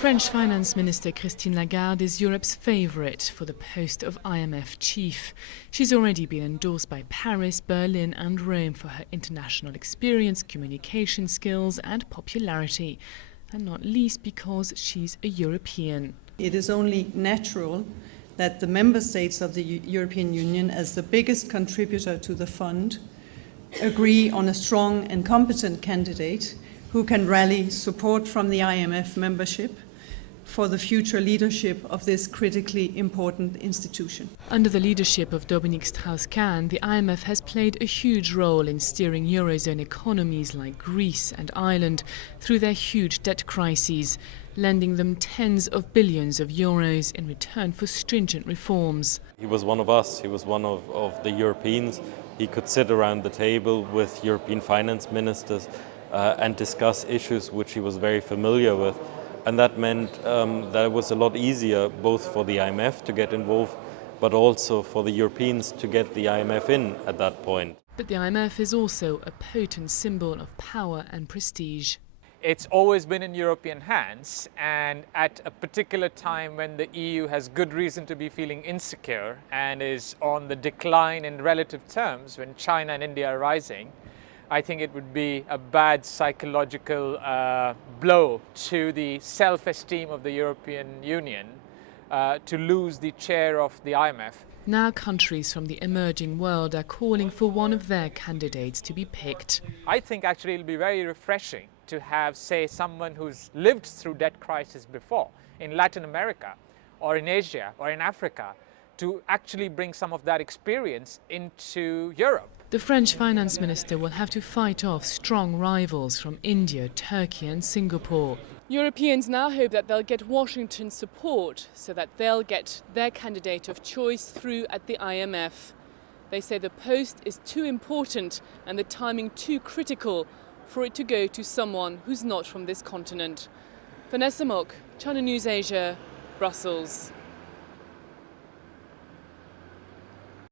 French Finance Minister Christine Lagarde is Europe's favourite for the post of IMF chief. She's already been endorsed by Paris, Berlin and Rome for her international experience, communication skills and popularity, and not least because she's a European. It is only natural that the member states of the European Union, as the biggest contributor to the fund, agree on a strong and competent candidate who can rally support from the IMF membership for the future leadership of this critically important institution. Under the leadership of Strauss-Kahn, the IMF has played a huge role in steering Eurozone economies like Greece and Ireland through their huge debt crises, lending them tens of billions of euros in return for stringent reforms. He was one of us, he was one of the Europeans. He could sit around the table with European finance ministers and discuss issues which he was very familiar with. And that meant that it was a lot easier both for the IMF to get involved, but also for the Europeans to get the IMF in at that point. But the IMF is also a potent symbol of power and prestige. It's always been in European hands, and at a particular time when the EU has good reason to be feeling insecure and is on the decline in relative terms, when China and India are rising, I think it would be a bad psychological blow to the self-esteem of the European Union to lose the chair of the IMF. Now countries from the emerging world are calling for one of their candidates to be picked. I think actually it'll be very refreshing to have, say, someone who's lived through debt crisis before in Latin America or in Asia or in Africa to actually bring some of that experience into Europe. The French finance minister will have to fight off strong rivals from India, Turkey and Singapore. Europeans now hope that they'll get Washington's support so that they'll get their candidate of choice through at the IMF. They say the post is too important and the timing too critical for it to go to someone who's not from this continent. Vanessa Mock, China News Asia, Brussels.